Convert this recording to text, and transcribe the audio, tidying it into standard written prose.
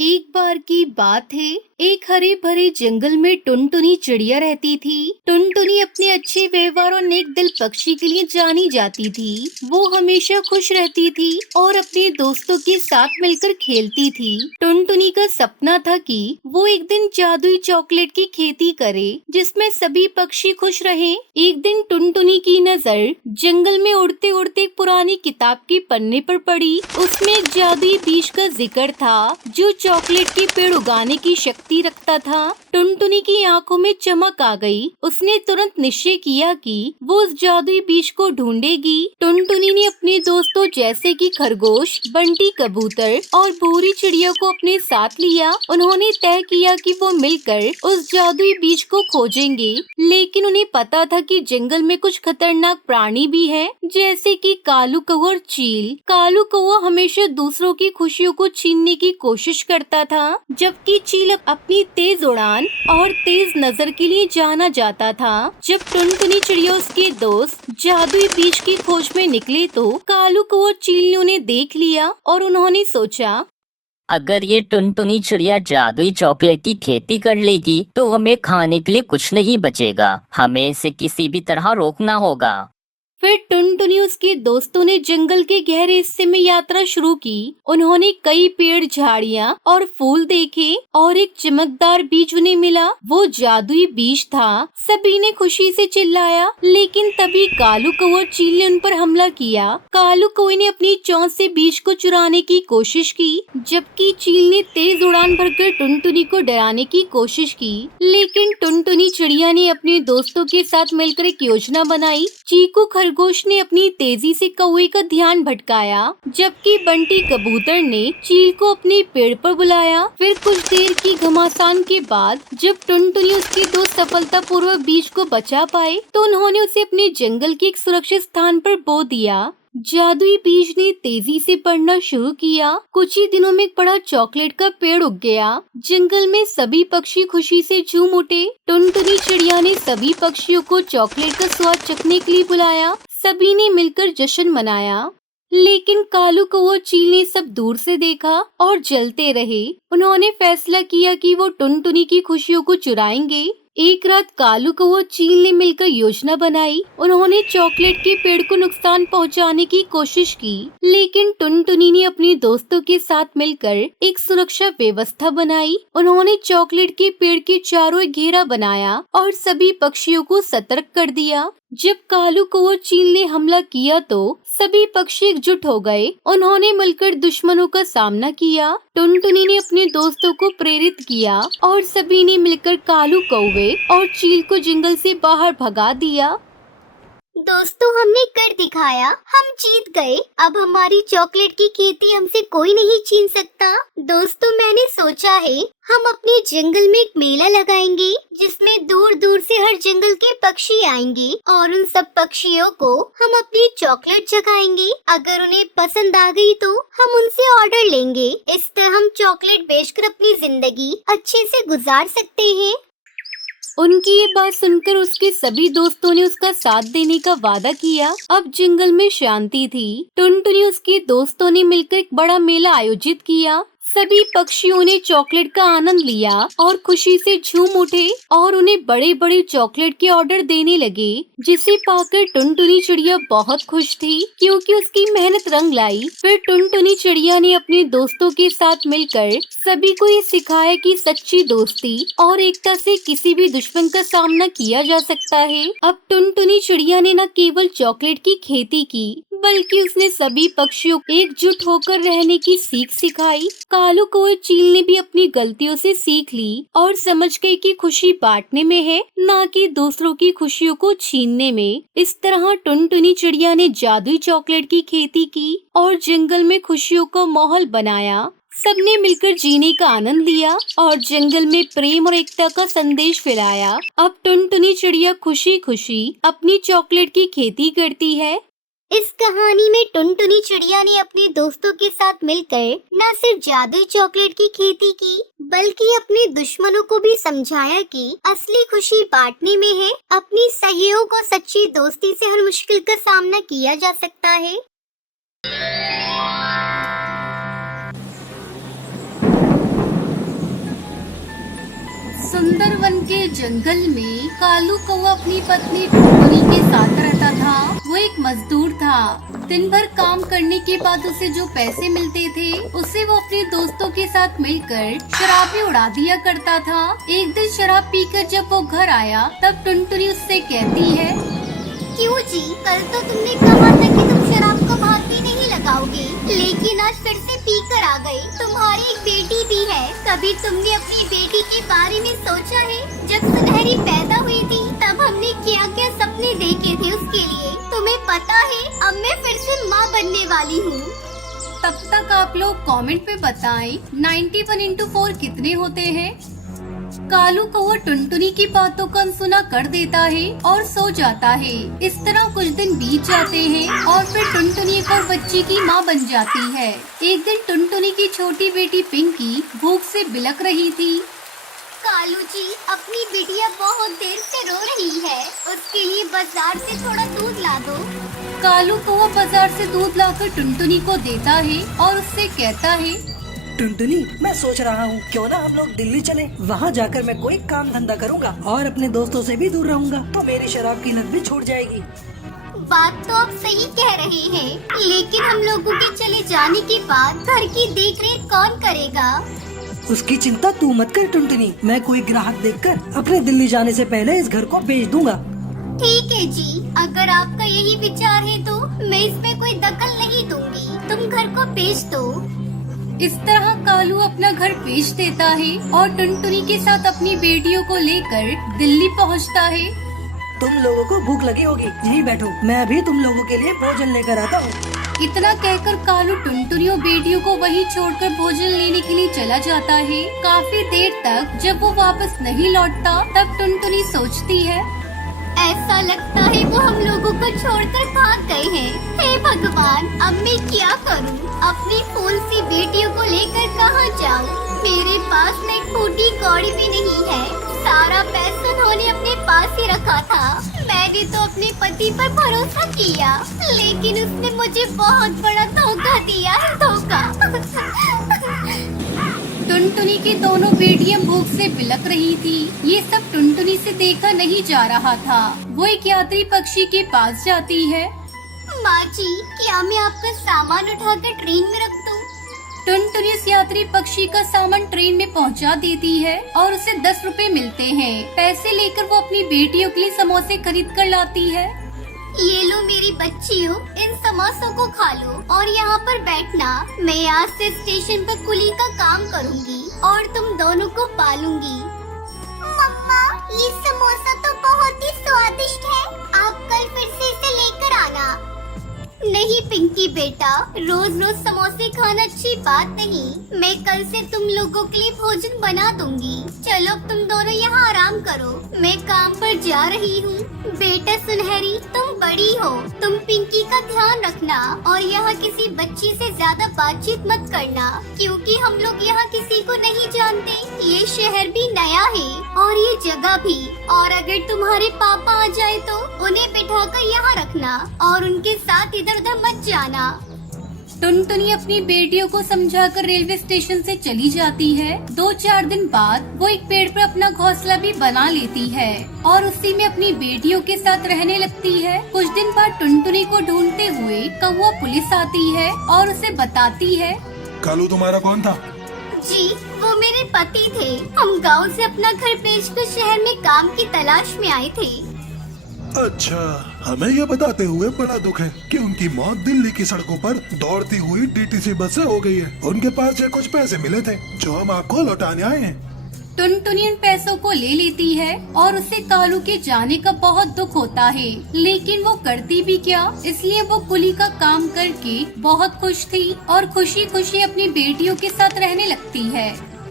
एक बार की बात है। एक हरे भरे जंगल में टुनटुनी चिड़िया रहती थी। टुनटुनी अपने अच्छे व्यवहार और नेक दिल पक्षी के लिए जानी जाती थी। वो हमेशा खुश रहती थी और अपने दोस्तों के साथ मिलकर खेलती थी। टुनटुनी का सपना था कि वो एक दिन जादुई चॉकलेट की खेती करे जिसमें सभी पक्षी खुश रहें। एक दिन टुनटुनी की नजर जंगल में उड़ते उड़ते एक पुरानी किताब के पन्ने पर पड़ी। उसमें एक जादुई बीज का जिक्र था जो चॉकलेट के पेड़ उगाने की शक्ति रखता था। टुनटुनी की आंखों में चमक आ गई। उसने तुरंत निश्चय किया कि वो उस जादुई बीज को ढूंढेगी। टुनटुनी ने अपने दोस्तों जैसे कि खरगोश, बंटी कबूतर और भूरी चिड़िया को अपने साथ लिया। उन्होंने तय किया कि वो मिलकर उस जादुई बीज को खोजेंगे, लेकिन उन्हें पता था कि जंगल में कुछ खतरनाक प्राणी भी हैं, जैसे कि कालू कौवा और चील। कालू कौवा हमेशा दूसरों की खुशियों को छीनने की कोशिश करता था, जबकि चील अपनी तेज उड़ान और तेज नजर के लिए जाना जाता था। जब टुनटुनी चिड़िया उसके दोस्त जादुई बीज की खोज में निकले तो कालू कौवा और चील ने उन्हें देख लिया और उन्होंने सोचा, अगर ये टुनटुनी चिड़िया जादुई चॉकलेट की खेती कर लेगी तो हमें खाने के लिए कुछ नहीं बचेगा। हमें इसे किसी भी तरह रोकना होगा। फिर टुनटुनी उसके दोस्तों ने जंगल के गहरे हिस्से में यात्रा शुरू की। उन्होंने कई पेड़, झाड़ियाँ और फूल देखे और एक चमकदार बीज उन्हें मिला। वो जादुई बीज था। सभी ने खुशी से चिल्लाया, लेकिन तभी कालू कौवा और चील ने उन पर हमला किया। कालू कौवे ने अपनी चोंच से बीज को चुराने की कोशिश की, जबकि चील ने तेज उड़ान भरकर टुनटुनी को डराने की कोशिश की। लेकिन टुनटुनी चिड़िया ने अपने दोस्तों के साथ मिलकर एक योजना बनाई। चीकू खरगोश ने अपनी तेजी से कौवे का ध्यान भटकाया, जबकि बंटी कबूतर ने चील को अपने पेड़ पर बुलाया। फिर कुछ देर की घमासान के बाद जब टुनटुनी उसके दोस्त सफलतापूर्वक बीज को बचा पाए तो उन्होंने उसे अपने जंगल के एक सुरक्षित स्थान पर बो दिया। जादुई बीज ने तेजी से बढ़ना शुरू किया। कुछ ही दिनों में एक बड़ा चॉकलेट का पेड़ उग गया। जंगल में सभी पक्षी खुशी से झूम उठे। टुनटुनी चिड़िया ने सभी पक्षियों को चॉकलेट का स्वाद चखने के लिए बुलाया। सभी ने मिलकर जश्न मनाया, लेकिन कालू कौवा और चील ने सब दूर से देखा और जलते रहे। उन्होंने फैसला किया कि वो टुनटुनी की खुशियों को चुराएंगे। एक रात कालू कौवा और चील ने मिलकर योजना बनाई। उन्होंने चॉकलेट के पेड़ को नुकसान पहुंचाने की कोशिश की, लेकिन टुनटुनी ने अपने दोस्तों के साथ मिलकर एक सुरक्षा व्यवस्था बनाई। उन्होंने चॉकलेट के पेड़ के चारों एक घेरा बनाया और सभी पक्षियों को सतर्क कर दिया। जब कालू कौवा और चील ने हमला किया तो सभी पक्षी एकजुट हो गए। उन्होंने मिलकर दुश्मनों का सामना किया। टुनटुनी ने अपने दोस्तों को प्रेरित किया और सभी ने मिलकर कालू कौवे और चील को जंगल से बाहर भगा दिया। दोस्तों, हमने कर दिखाया, हम जीत गए। अब हमारी चॉकलेट की खेती हमसे कोई नहीं छीन सकता। दोस्तों, मैंने सोचा है हम अपने जंगल में एक मेला लगाएंगे जिसमें दूर दूर से हर जंगल के पक्षी आएंगे और उन सब पक्षियों को हम अपनी चॉकलेट चखाएंगे। अगर उन्हें पसंद आ गई तो हम उनसे ऑर्डर लेंगे। इस तरह हम चॉकलेट बेचकर अपनी जिंदगी अच्छे से गुजार सकते हैं। उनकी ये बात सुनकर उसके सभी दोस्तों ने उसका साथ देने का वादा किया। अब जंगल में शांति थी। टुनटुनी उसके दोस्तों ने मिलकर एक बड़ा मेला आयोजित किया। सभी पक्षियों ने चॉकलेट का आनंद लिया और खुशी से झूम उठे और उन्हें बड़े बड़े चॉकलेट के ऑर्डर देने लगे, जिसे पाकर टुनटुनी चिड़िया बहुत खुश थी क्योंकि उसकी मेहनत रंग लाई। फिर टुनटुनी चिड़िया ने अपने दोस्तों के साथ मिलकर सभी को ये सिखाया कि सच्ची दोस्ती और एकता से किसी भी दुश्मन का सामना किया जा सकता है। अब टुनटुनी चिड़िया ने न केवल चॉकलेट की खेती की, बल्कि उसने सभी पक्षियों को एकजुट होकर रहने की सीख सिखाई। कालू कौवा चील ने भी अपनी गलतियों से सीख ली और समझ गए कि खुशी बांटने में है, न कि दूसरों की खुशियों को छीनने में। इस तरह टुनटुनी चिड़िया ने जादुई चॉकलेट की खेती की और जंगल में खुशियों का माहौल बनाया। सबने मिलकर जीने का आनंद लिया और जंगल में प्रेम और एकता का संदेश फैलाया। अब टुनटुनी चिड़िया खुशी खुशी अपनी चॉकलेट की खेती करती है। इस कहानी में टुनटुनी चिड़िया ने अपने दोस्तों के साथ मिलकर न सिर्फ जादुई चॉकलेट की खेती की, बल्कि अपने दुश्मनों को भी समझाया कि असली खुशी बांटने में है। अपनी सहयोग और सच्ची दोस्ती से हर मुश्किल का सामना किया जा सकता है। सुंदर वन के जंगल में कालू कौवा अपनी पत्नी टुनटुनी के साथ रहता था। वो एक मजदूर था। दिन भर काम करने के बाद उसे जो पैसे मिलते थे उसे वो अपने दोस्तों के साथ मिलकर शराब में उड़ा दिया करता था। एक दिन शराब पीकर जब वो घर आया तब टुनटुनी उससे कहती है, क्यों जी, कल तो तुमने कहा था कि तुम शराब को भाग भी नहीं लगाओगे, लेकिन आज फिर से पी कर आ गए। तुम्हारी एक बेटी भी है, कभी तुमने अपनी बेटी के बारे में सोचा है? जब सुनहरी पैदा हुई थी तब हमने क्या क्या सपने देखे थे उसके लिए। तुम्हें पता है अब मैं फिर से माँ बनने वाली हूँ। तब तक आप लोग कमेंट में बताएं 91 into 4 कितने होते हैं। कालू कौवा टुनटुनी की बातों को अनसुना कर देता है और सो जाता है। इस तरह कुछ दिन बीत जाते हैं और फिर टुनटुनी एक और बच्ची की माँ बन जाती है। एक दिन टुनटुनी की छोटी बेटी पिंकी भूख से बिलख रही थी। कालू जी, अपनी बिटिया बहुत देर से रो रही है, उसके लिए बाजार से थोड़ा दूध ला दो। कालू कौवा बाजार से दूध लाकर टुनटुनी को देता है और उससे कहता है, टुनटुनी, मैं सोच रहा हूँ क्यों ना हम लोग दिल्ली चले। वहाँ जाकर मैं कोई काम धंधा करूँगा और अपने दोस्तों से भी दूर रहूँगा, तो मेरी शराब की लत भी छूट जाएगी। बात तो आप सही कह रहे हैं, लेकिन हम लोगों के चले जाने के बाद घर की देखरेख कौन करेगा? उसकी चिंता तू मत कर टुनटुनी, मैं कोई ग्राहक देखकर अपने दिल्ली जाने से पहले इस घर को बेच दूंगा। ठीक है जी, अगर आपका यही विचार है तो मैं इसमें कोई दखल नहीं दूंगी। तुम घर को बेच दो। इस तरह कालू अपना घर बेच देता है और टुनटुनी के साथ अपनी बेटियों को लेकर दिल्ली पहुंचता है। तुम लोगों को भूख लगी होगी, यहीं बैठो, मैं अभी तुम लोगों के लिए भोजन लेकर आता हूँ। इतना कहकर कालू टुनटुनी और बेटियों को वहीं छोड़कर भोजन लेने के लिए चला जाता है। काफी देर तक जब वो वापस नहीं लौटता तब टुनटुनी सोचती है, ऐसा लगता है वो हम लोगों को छोड़कर भाग गए हैं। हे भगवान, अब मैं क्या करूं? अपनी फूल सी बेटियों को लेकर कहां जाऊं? मेरे पास में एक फूटी कौड़ी भी नहीं है। सारा पैसा उन्होंने अपने पास ही रखा था। मैंने तो अपने पति पर भरोसा किया, लेकिन उसने मुझे बहुत बड़ा धोखा दिया है, धोखा। टुनटुनी की दोनों बेटियां भूख से बिलख रही थी। ये सब टुनटुनी से देखा नहीं जा रहा था। वो एक यात्री पक्षी के पास जाती है। माँ जी, क्या मैं आपका सामान उठाकर ट्रेन में रख दूं? टुनटुनी उस यात्री पक्षी का सामान ट्रेन में पहुंचा देती है और उसे 10 रुपए मिलते हैं। पैसे लेकर वो अपनी बेटियों के लिए समोसे खरीद कर लाती है। ये लो मेरी बच्चियों, इन समोसों को खा लो और यहाँ पर बैठना। मैं आज से स्टेशन पर कुली का काम करूँगी और तुम दोनों को पालूंगी। मम्मा, ये समोसा तो बहुत ही स्वादिष्ट है। आप कल फिर से इसे लेकर आना। नहीं पिंकी बेटा, रोज रोज समोसे खाना अच्छी बात नहीं। मैं कल से तुम लोगों के लिए भोजन बना दूंगी। चलो तुम दोनों यहाँ आराम करो, मैं काम पर जा रही हूँ। बेटा सुनहरी, तुम बड़ी हो, तुम पिंकी का ध्यान रखना और यहाँ किसी बच्ची से ज्यादा बातचीत मत करना, क्योंकि हम लोग यहाँ किसी को नहीं जानते। ये शहर भी नया है और ये जगह भी। और अगर तुम्हारे पापा आ जाए तो उन्हें बिठाकर यहाँ रखना और उनके साथ इधर उधर मत जाना। टुनटुनी अपनी बेटियों को समझाकर रेलवे स्टेशन से चली जाती है। 2-4 दिन बाद वो एक पेड़ पर अपना घोंसला भी बना लेती है और उसी में अपनी बेटियों के साथ रहने लगती है। कुछ दिन बाद टुनटुनी को ढूंढते हुए कौवा पुलिस आती है और उसे बताती है, कालू तुम्हारा कौन था? जी, वो मेरे पति थे। हम गांव से अपना घर बेचकर शहर में काम की तलाश में आए थे। अच्छा, हमें यह बताते हुए बड़ा दुख है कि उनकी मौत दिल्ली की सड़कों पर दौड़ती हुई डीटीसी बस से हो गई है। उनके पास से कुछ पैसे मिले थे जो हम आपको लौटाने आए हैं। टुनटुनी उन पैसों को ले लेती है और उसे कालू के जाने का बहुत दुख होता है, लेकिन वो करती भी क्या, इसलिए वो कुली का काम करके बहुत खुश थी और खुशी खुशी अपनी बेटियों के साथ रहने लगती है।